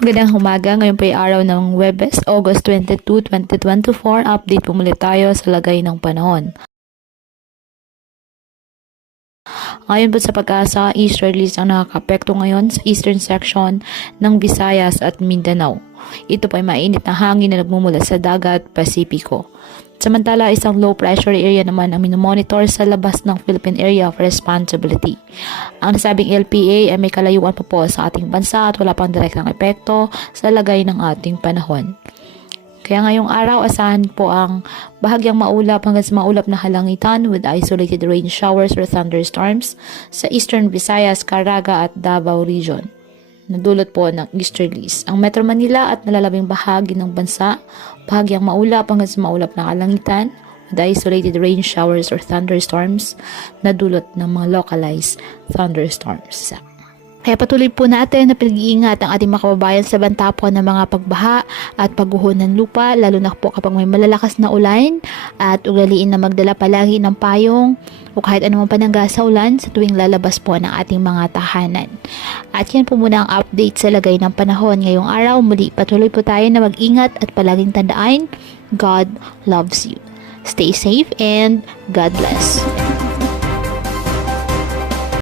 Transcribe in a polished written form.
Magandang umaga, ngayon po ay araw ng Huwebes, August 22, 2024. Update po muli tayo sa lagay ng panahon. Ngayon po sa pag-asa, easterlies ang nakakapekto ngayon sa eastern section ng Visayas at Mindanao. Ito po ay mainit na hangin na nagmumula sa dagat Pasipiko. Samantala, isang low pressure area naman ang minomonitor sa labas ng Philippine Area of Responsibility. Ang nasabing LPA ay may kalayuan pa po sa ating bansa at wala pang direktang epekto sa lagay ng ating panahon. Kaya ngayong araw, asahan po ang bahagyang maulap hanggang sa maulap na halangitan with isolated rain showers or thunderstorms sa eastern Visayas, Caraga at Davao region. Nadulot po ng easterlies. Ang Metro Manila at nalalabing bahagi ng bansa, bahagyang maulap hanggang sa maulap na kalangitan with isolated rain showers or thunderstorms na dulot ng mga localized thunderstorms. Kaya patuloy po natin na pinag-iingat ang ating mga kababayan sa banta po ng mga pagbaha at pagguho ng lupa, lalo na po kapag may malalakas na ulan, at ugaliin na magdala palagi ng payong o kahit anumang panangga sa ulan sa tuwing lalabas po ng ating mga tahanan. At yan po muna ang update sa lagay ng panahon ngayong araw. Muli patuloy po tayo na mag-ingat at palaging tandaan, God loves you. Stay safe and God bless.